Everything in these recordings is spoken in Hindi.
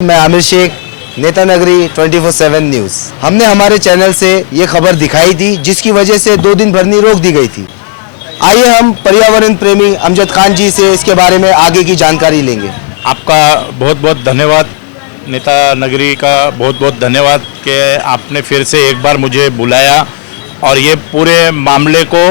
मैं आमिर शेख, नेता नगरी 24/7 न्यूज़। हमने हमारे चैनल से ये खबर दिखाई थी जिसकी वजह से 2 दिन भरनी रोक दी गई थी। आइए हम पर्यावरण प्रेमी अमजद खान जी से इसके बारे में आगे की जानकारी लेंगे। आपका बहुत बहुत धन्यवाद, नेता नगरी का बहुत बहुत धन्यवाद कि आपने फिर से एक बार मुझे बुलाया और ये पूरे मामले को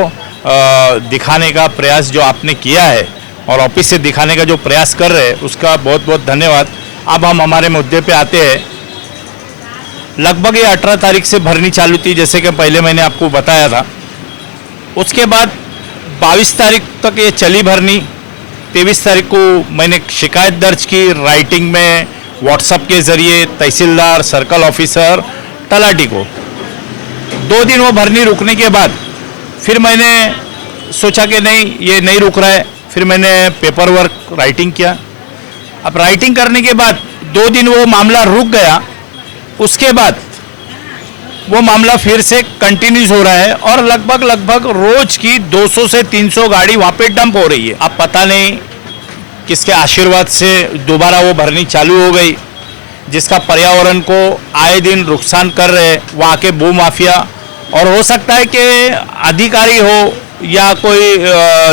दिखाने का प्रयास जो आपने किया है और ऑफिस से दिखाने का जो प्रयास कर रहे हैं उसका बहुत बहुत धन्यवाद। अब हम हमारे मुद्दे पे आते हैं। लगभग ये 18 तारीख से भरनी चालू थी, जैसे कि पहले मैंने आपको बताया था। उसके बाद 22 तारीख तक ये चली भरनी। 23 तारीख को मैंने शिकायत दर्ज की राइटिंग में, व्हाट्सएप के ज़रिए तहसीलदार, सर्कल ऑफिसर, तलाटी को। 2 दिन वो भरनी रुकने के बाद फिर मैंने सोचा कि नहीं, ये नहीं रुक रहा है। फिर मैंने पेपर वर्क राइटिंग किया। अब राइटिंग करने के बाद 2 दिन वो मामला रुक गया। उसके बाद वो मामला फिर से कंटिन्यूस हो रहा है और लगभग रोज की 200 से 300 गाड़ी वहाँ पे डंप हो रही है। अब पता नहीं किसके आशीर्वाद से दोबारा वो भरनी चालू हो गई, जिसका पर्यावरण को आए दिन नुकसान कर रहे वहाँ के भू माफिया। और हो सकता है कि अधिकारी हो या कोई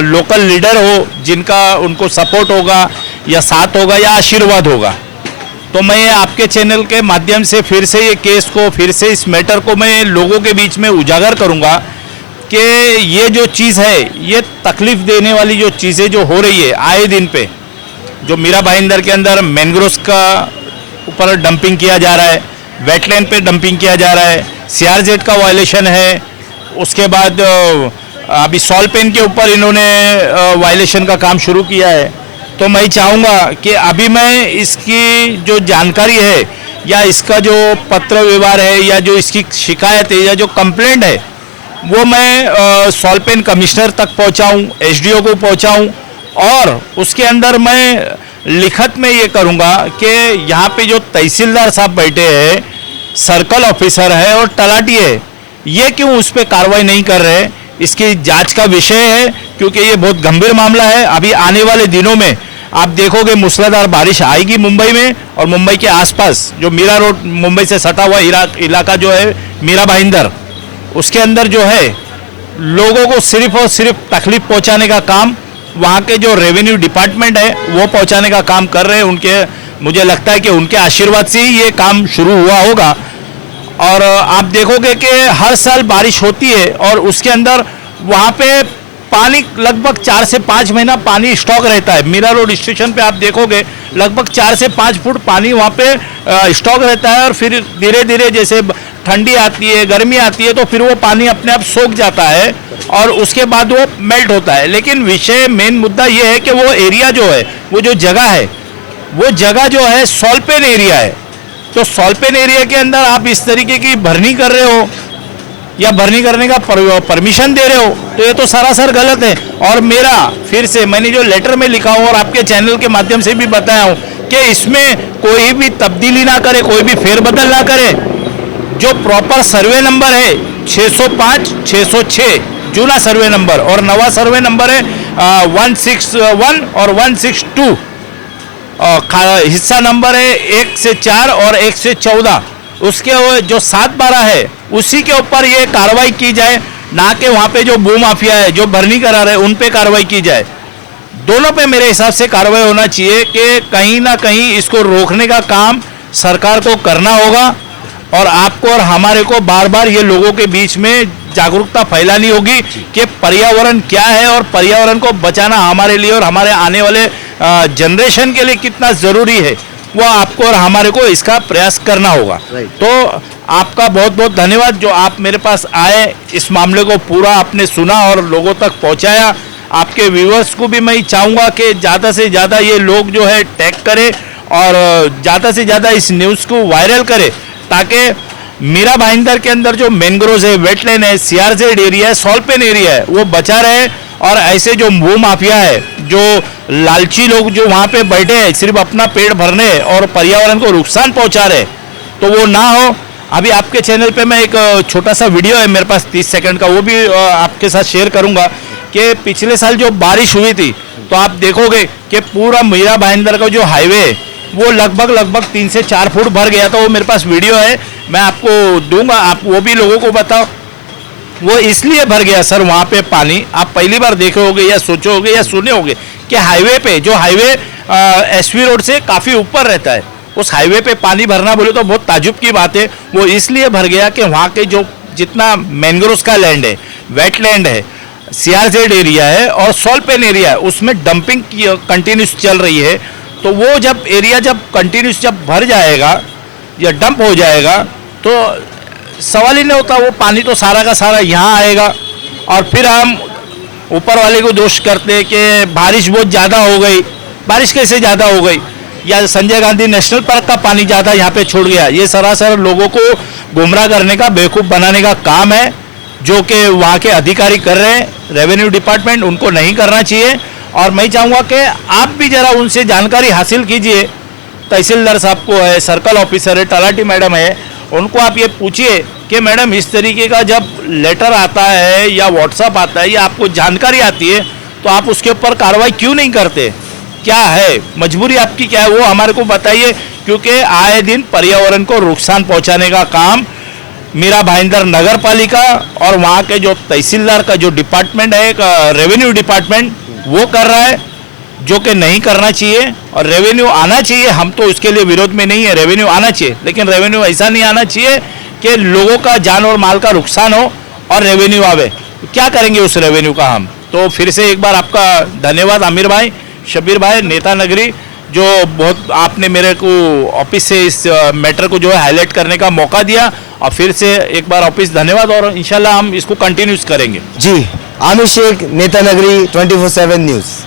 लोकल लीडर हो जिनका उनको सपोर्ट होगा या साथ होगा या आशीर्वाद होगा। तो मैं आपके चैनल के माध्यम से फिर से ये केस को, फिर से इस मैटर को मैं लोगों के बीच में उजागर करूंगा कि ये जो चीज़ है, ये तकलीफ देने वाली जो चीज़ें जो हो रही है आए दिन पे, जो मीरा भाईंदर के अंदर मैंग्रोव्स का ऊपर डंपिंग किया जा रहा है, वेटलैंड पे डंपिंग किया जा रहा है, CRZ का वायलेशन है। उसके बाद अभी सॉल्पेन के ऊपर इन्होंने वायलेशन का काम शुरू किया है। तो मैं चाहूँगा कि अभी मैं इसकी जो जानकारी है या इसका जो पत्र व्यवहार है या जो इसकी शिकायत है या जो कंप्लेंट है वो मैं सॉल्पेन कमिश्नर तक पहुँचाऊँ, SDO को पहुँचाऊँ और उसके अंदर मैं लिखत में ये करूँगा कि यहाँ पे जो तहसीलदार साहब बैठे हैं, सर्कल ऑफिसर है और तलाटी है, ये क्यों उस पर कार्रवाई नहीं कर रहे। इसकी जांच का विषय है, क्योंकि ये बहुत गंभीर मामला है। अभी आने वाले दिनों में आप देखोगे मूसलाधार बारिश आएगी मुंबई में और मुंबई के आसपास जो मीरा रोड, मुंबई से सटा हुआ इलाका जो है मीरा भाईंदर, उसके अंदर जो है लोगों को सिर्फ और सिर्फ तकलीफ पहुंचाने का काम वहाँ के जो रेवेन्यू डिपार्टमेंट है वो पहुंचाने का काम कर रहे हैं। उनके, मुझे लगता है कि उनके आशीर्वाद से ही ये काम शुरू हुआ होगा। और आप देखोगे कि हर साल बारिश होती है और उसके अंदर वहाँ पे पानी लगभग 4 से 5 महीना पानी स्टॉक रहता है। मीरा रोड स्टेशन पे आप देखोगे लगभग 4 से 5 फुट पानी वहाँ पे स्टॉक रहता है और फिर धीरे धीरे जैसे ठंडी आती है, गर्मी आती है, तो फिर वो पानी अपने आप सोख जाता है और उसके बाद वो मेल्ट होता है। लेकिन विषय, मेन मुद्दा ये है कि वो एरिया जो है, वो जो जगह है, वो जगह जो है सॉल्पेन एरिया है। तो सॉल्पेन एरिया के अंदर आप इस तरीके की भरनी कर रहे हो या भरनी करने का परमिशन दे रहे हो, तो ये तो सरासर गलत है। और मेरा फिर से, मैंने जो लेटर में लिखा हूँ और आपके चैनल के माध्यम से भी बताया हूँ कि इसमें कोई भी तब्दीली ना करे, कोई भी फेरबदल ना करे। जो प्रॉपर सर्वे नंबर है 605, 606 जूना सर्वे नंबर और नवा सर्वे नंबर है 161 और 162, हिस्सा नंबर है 1 से 4 और 1 से 14। उसके जो 7/12 है उसी के ऊपर ये कार्रवाई की जाए, ना कि वहाँ पे जो भू माफिया है, जो भरनी करा रहे, उन पे कार्रवाई की जाए। दोनों पे मेरे हिसाब से कार्रवाई होना चाहिए कि कहीं ना कहीं इसको रोकने का काम सरकार को करना होगा और आपको और हमारे को बार बार ये लोगों के बीच में जागरूकता फैलानी होगी कि पर्यावरण क्या है और पर्यावरण को बचाना हमारे लिए और हमारे आने वाले जनरेशन के लिए कितना ज़रूरी है, वो आपको और हमारे को इसका प्रयास करना होगा। तो आपका बहुत बहुत धन्यवाद जो आप मेरे पास आए, इस मामले को पूरा आपने सुना और लोगों तक पहुंचाया। आपके व्यूअर्स को भी मैं चाहूँगा कि ज़्यादा से ज़्यादा ये लोग जो है टैग करें और ज़्यादा से ज़्यादा इस न्यूज़ को वायरल करें, ताकि मीरा भाईंदर के अंदर जो मैंग्रोव्स है, वेटलैंड है, CRZ एरिया है, सॉल्पेन एरिया है, वो बचा रहे। और ऐसे जो भू माफिया है, जो लालची लोग जो वहाँ पे बैठे हैं सिर्फ अपना पेट भरने और पर्यावरण को नुकसान पहुँचा रहे, तो वो ना हो। अभी आपके चैनल पे मैं एक छोटा सा वीडियो है मेरे पास 30 सेकंड का, वो भी आपके साथ शेयर करूँगा कि पिछले साल जो बारिश हुई थी, तो आप देखोगे कि पूरा मीरा भाईंदर का जो हाईवे वो लगभग 3 से 4 फुट भर गया था। वो मेरे पास वीडियो है, मैं आपको दूंगा, आप वो भी लोगों को बताओ। वो इसलिए भर गया सर वहाँ पे पानी, आप पहली बार देखे होगे या सोचे होगे या सुने होगे कि हाईवे पे, जो हाईवे एसवी रोड से काफ़ी ऊपर रहता है, उस हाईवे पे पानी भरना बोले तो बहुत ताजुब की बात है। वो इसलिए भर गया कि वहाँ के जो जितना मैंग्रोव्स का लैंड है, वेटलैंड है, सीआरजेड एरिया है और सॉल्पेन एरिया है, उसमें डंपिंग कंटिन्यूस चल रही है। तो वो जब एरिया जब कंटिन्यूस जब भर जाएगा या डंप हो जाएगा तो सवाल ही नहीं होता, वो पानी तो सारा का सारा यहाँ आएगा। और फिर हम ऊपर वाले को दोष करते हैं कि बारिश बहुत ज़्यादा हो गई। बारिश कैसे ज़्यादा हो गई, या संजय गांधी नेशनल पार्क का पानी ज़्यादा यहाँ पे छोड़ गया। ये सरासर लोगों को गुमराह करने का, बेवकूफ़ बनाने का काम है, जो कि वहाँ के अधिकारी कर रहे हैं, रेवेन्यू डिपार्टमेंट, उनको नहीं करना चाहिए। और मैं चाहूँगा कि आप भी ज़रा उनसे जानकारी हासिल कीजिए, तहसीलदार साहब को है, सर्कल ऑफिसर है, तलाटी मैडम है, उनको आप ये पूछिए कि मैडम इस तरीके का जब लेटर आता है या व्हाट्सअप आता है या आपको जानकारी आती है तो आप उसके ऊपर कार्रवाई क्यों नहीं करते, क्या है मजबूरी आपकी, क्या है वो हमारे को बताइए। क्योंकि आए दिन पर्यावरण को नुकसान पहुंचाने का काम मीरा भाईंदर नगर पालिका और वहाँ के जो तहसीलदार का जो डिपार्टमेंट है, रेवेन्यू डिपार्टमेंट, वो कर रहा है, जो कि नहीं करना चाहिए। और रेवेन्यू आना चाहिए, हम तो उसके लिए विरोध में नहीं है, रेवेन्यू आना चाहिए, लेकिन रेवेन्यू ऐसा नहीं आना चाहिए कि लोगों का जान और माल का नुकसान हो और रेवेन्यू आवे। क्या करेंगे उस रेवेन्यू का हम। तो फिर से एक बार आपका धन्यवाद आमिर भाई, शब्बीर भाई, नेता नगरी, जो बहुत आपने मेरे को ऑफिस से इस मैटर को जो है हाईलाइट करने का मौका दिया। और फिर से एक बार ऑफिस धन्यवाद, और इंशाल्लाह हम इसको कंटिन्यूस करेंगे। जी, आमिर शेख, नेता नगरी, 24/7 न्यूज़।